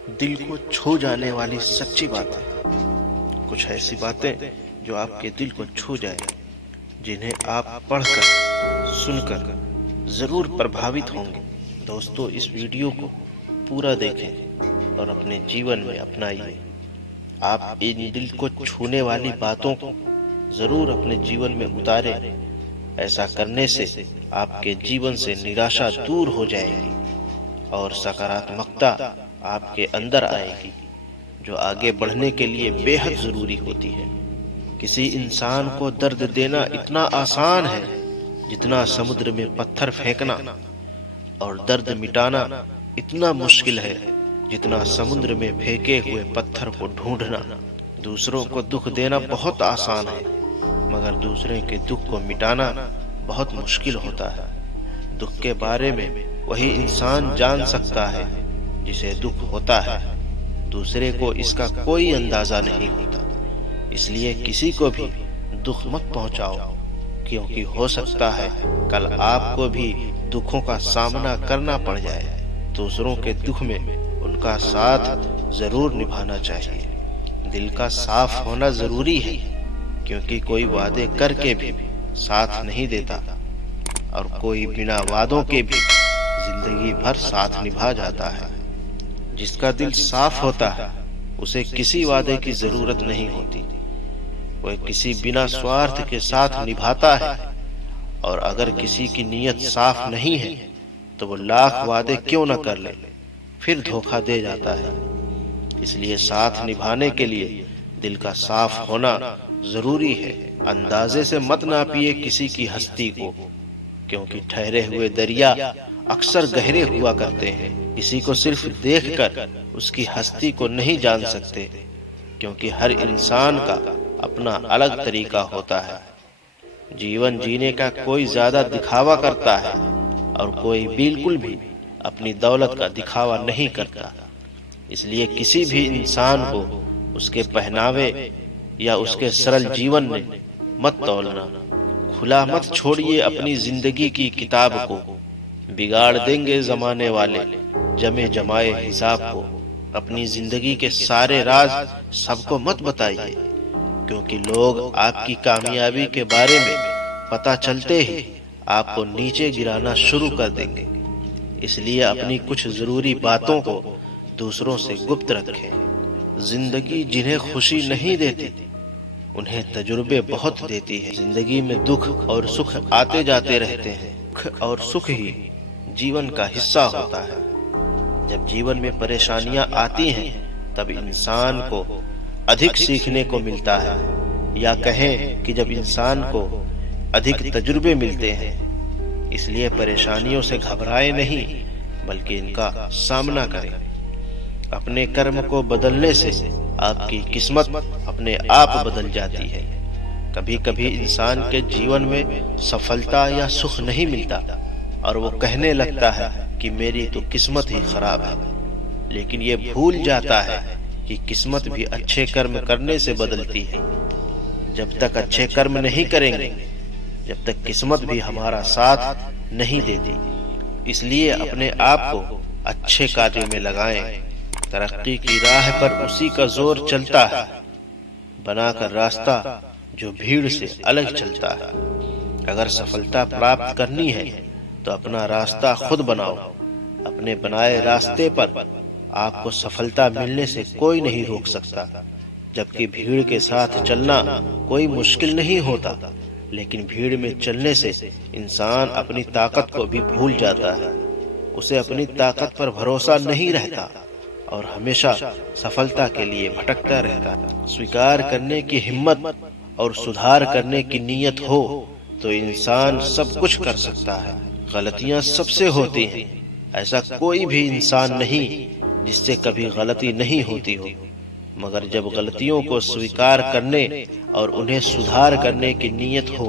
दिल को छू जाने वाली सच्ची बातें। कुछ ऐसी बातें जो आपके दिल को छू जाए, जिन्हें आप पढ़कर सुनकर जरूर प्रभावित होंगे। दोस्तों, इस वीडियो को पूरा देखें और अपने जीवन में अपनाइए। आप इन दिल को छूने वाली बातों को जरूर अपने जीवन में उतारें। ऐसा करने से आपके जीवन से निराशा दूर हो जाएगी और सकारात्मकता आपके अंदर आएगी, जो आगे बढ़ने के लिए बेहद जरूरी होती है। किसी इंसान को दर्द देना इतना आसान है जितना समुद्र में पत्थर फेंकना, और दर्द मिटाना इतना मुश्किल है जितना समुद्र में फेंके हुए पत्थर को ढूंढना। दूसरों को दुख देना बहुत आसान है, मगर दूसरे के दुख को मिटाना बहुत मुश्किल होता है। दुख के बारे में वही इंसान जान सकता है जिसे दुख होता है। दूसरे को इसका कोई अंदाजा नहीं होता। इसलिए किसी को भी दुख मत पहुंचाओ, क्योंकि हो सकता है कल आपको भी दुखों का सामना करना पड़ जाए। दूसरों के दुख में उनका साथ जरूर निभाना चाहिए। दिल का साफ होना जरूरी है, क्योंकि कोई वादे करके भी साथ नहीं देता और कोई बिना वादों के भी जिंदगी भर साथ निभा जाता है। जिसका दिल साफ होता है उसे किसी वादे की जरूरत नहीं होती। वह किसी बिना स्वार्थ के साथ निभाता है, और अगर किसी की नीयत साफ नहीं है तो वो लाख वादे क्यों न कर ले, फिर धोखा दे जाता है। इसलिए साथ निभाने के लिए दिल का साफ होना जरूरी है। अंदाजे से मत नापिए किसी की हस्ती को, क्योंकि ठहरे हुए दरिया अक्सर गहरे हुआ करते हैं। किसी को सिर्फ देखकर उसकी हस्ती को नहीं जान सकते, क्योंकि हर इंसान का अपना अलग तरीका होता है। जीवन जीने का कोई ज्यादा दिखावा करता है और कोई बिल्कुल भी अपनी दौलत का दिखावा नहीं करता। इसलिए किसी भी इंसान को उसके पहनावे या उसके सरल जीवन में मत तौलना। खुला मत छोड़िए अपनी जिंदगी की किताब को। बिगाड़ देंगे जमाने वाले जमे जमाए हिसाब को। अपनी जिंदगी के सारे राज सबको मत बताइए, क्योंकि लोग आपकी कामयाबी के बारे में पता चलते ही आपको नीचे गिराना शुरू कर देंगे। इसलिए अपनी कुछ जरूरी बातों को दूसरों से गुप्त रखें। जिंदगी जिन्हें खुशी नहीं देती उन्हें तजुर्बे बहुत देती है। जिंदगी में दुख और सुख आते जाते रहते हैं। दुख और सुख ही जीवन का हिस्सा होता है। जब जीवन में परेशानियां आती हैं तब इंसान को अधिक सीखने को मिलता है, या कहें कि जब इंसान को अधिक तजुर्बे मिलते हैं। इसलिए परेशानियों से घबराए नहीं, बल्कि इनका सामना करें। अपने कर्म को बदलने से आपकी किस्मत अपने आप बदल जाती है। कभी कभी इंसान के जीवन में सफलता या सुख नहीं मिलता और वो कहने लगता है कि मेरी तो किस्मत ही खराब है, लेकिन ये भूल जाता है कि किस्मत भी अच्छे कर्म करने से बदलती है। जब तक अच्छे कर्म नहीं करेंगे, जब तक किस्मत भी हमारा साथ नहीं देती। इसलिए अपने आप को अच्छे कार्यों में लगाएं। तरक्की की राह पर उसी का जोर चलता है, बनाकर रास्ता जो भीड़ से अलग चलता है। अगर सफलता प्राप्त करनी है तो अपना रास्ता खुद बनाओ। अपने बनाए रास्ते पर आपको सफलता मिलने से कोई नहीं रोक सकता। जबकि भीड़ के साथ चलना कोई मुश्किल नहीं होता, लेकिन भीड़ में चलने से इंसान अपनी ताकत को भी भूल जाता है। उसे अपनी ताकत पर भरोसा नहीं रहता और हमेशा सफलता के लिए भटकता रहता है। स्वीकार करने की हिम्मत और सुधार करने की नीयत हो तो इंसान सब कुछ कर सकता है। गलतियां सबसे होती हैं, ऐसा कोई भी इंसान नहीं जिससे कभी गलती नहीं होती हो। मगर जब गलतियों को स्वीकार करने और उन्हें सुधार करने की नीयत हो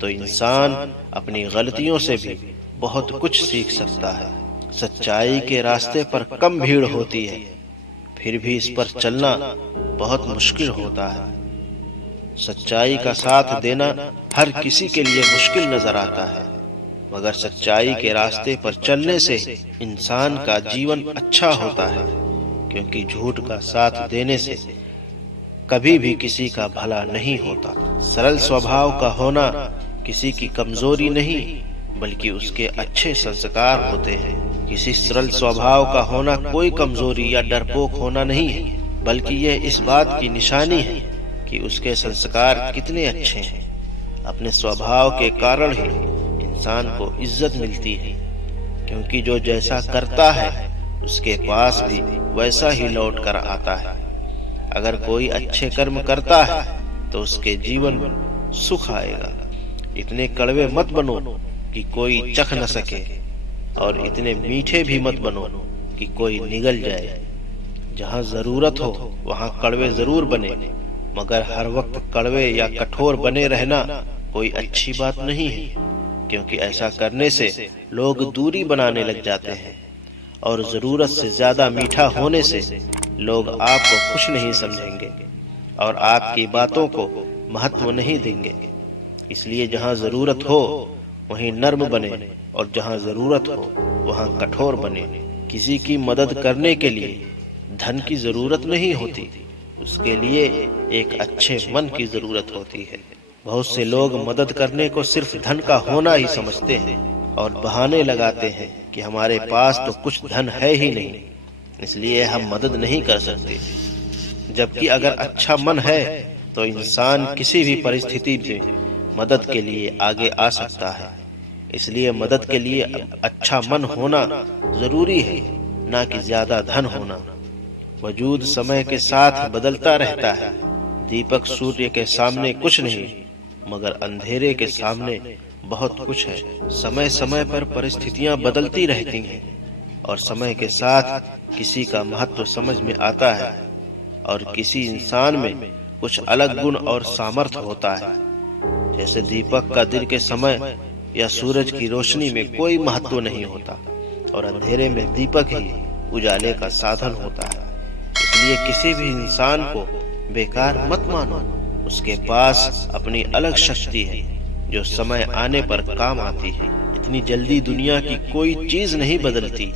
तो इंसान अपनी गलतियों से भी बहुत कुछ सीख सकता है। सच्चाई के रास्ते पर कम भीड़ होती है, फिर भी इस पर चलना बहुत मुश्किल होता है। सच्चाई का साथ देना हर किसी के लिए मुश्किल नजर आता है, मगर सच्चाई के रास्ते पर चलने से इंसान का जीवन अच्छा होता है, क्योंकि झूठ का साथ देने से कभी भी किसी का भला नहीं होता। सरल स्वभाव का होना किसी की कमजोरी नहीं बल्कि उसके अच्छे संस्कार होते हैं। किसी सरल स्वभाव का होना कोई कमजोरी या डरपोक होना नहीं है, बल्कि यह इस बात की निशानी है कि उसके संस्कार कितने अच्छे हैं। अपने स्वभाव के कारण ही इंसान को इज्जत मिलती है, क्योंकि जो जैसा करता है उसके पास भी वैसा ही लौट कर आता है। अगर कोई अच्छे कर्म करता है तो उसके जीवन में सुख आएगा। इतने कड़वे मत बनो कि कोई चख न सके, और इतने मीठे भी मत बनो कि कोई निगल जाए। जहाँ जरूरत हो वहाँ कड़वे जरूर बने, मगर हर वक्त कड़वे या कठोर बने रहना कोई अच्छी बात नहीं है, क्योंकि ऐसा करने से लोग दूरी बनाने लग जाते हैं, और जरूरत से ज्यादा मीठा होने से लोग आपको खुश नहीं समझेंगे और आपकी बातों को महत्व नहीं देंगे। इसलिए जहाँ जरूरत हो वहीं नर्म बने, और जहाँ जरूरत हो वहाँ कठोर बने। किसी की मदद करने के लिए धन की जरूरत नहीं होती, उसके लिए एक अच्छे मन की जरूरत होती है। बहुत से लोग मदद करने को सिर्फ धन का होना ही समझते हैं और बहाने लगाते हैं कि हमारे पास तो कुछ धन है ही नहीं, इसलिए हम मदद नहीं कर सकते। जबकि अगर अच्छा मन है तो इंसान किसी भी परिस्थिति में मदद के लिए आगे आ सकता है। इसलिए मदद के लिए अच्छा मन होना जरूरी है, ना कि ज्यादा धन होना। वजूद समय के साथ बदलता रहता है। दीपक सूर्य के सामने कुछ नहीं, मगर अंधेरे के सामने बहुत कुछ है। समय समय पर परिस्थितियां बदलती रहती हैं, और समय के साथ किसी का महत्व समझ में आता है, और किसी इंसान में कुछ अलग गुण और सामर्थ्य होता है। जैसे दीपक का दिन के समय या सूरज की रोशनी में कोई महत्व नहीं होता, और अंधेरे में दीपक ही उजाले का साधन होता है। इसलिए किसी भी इंसान को बेकार मत मानो, उसके पास अपनी अलग शक्ति है जो समय आने पर काम आती है। इतनी जल्दी दुनिया की कोई चीज नहीं बदलती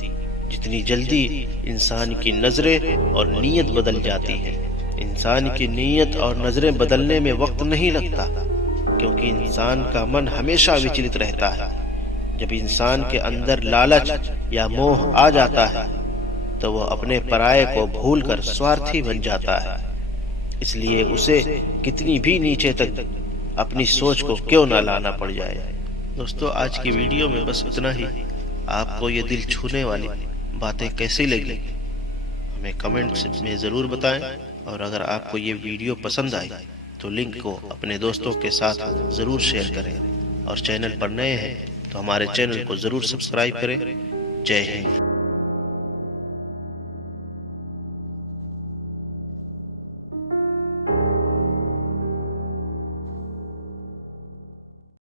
जितनी जल्दी इंसान की नजरें और नीयत बदल जाती है। इंसान की नीयत और नजरें बदलने में वक्त नहीं लगता, क्योंकि इंसान का मन हमेशा विचलित रहता है। जब इंसान के अंदर लालच या मोह आ जाता है तो वह अपने पराये को भूलकर स्वार्थी बन जाता है। इसलिए उसे कितनी भी नीचे तक अपनी सोच को क्यों न लाना पड़ जाए। दोस्तों, आज की वीडियो में बस इतना ही। आपको ये दिल छूने वाली बातें कैसी लगी हमें कमेंट्स में जरूर बताएं, और अगर आपको ये वीडियो पसंद आई तो लिंक को अपने दोस्तों के साथ जरूर शेयर करें, और चैनल पर नए हैं तो हमारे चैनल को जरूर सब्सक्राइब करें। जय हिंद।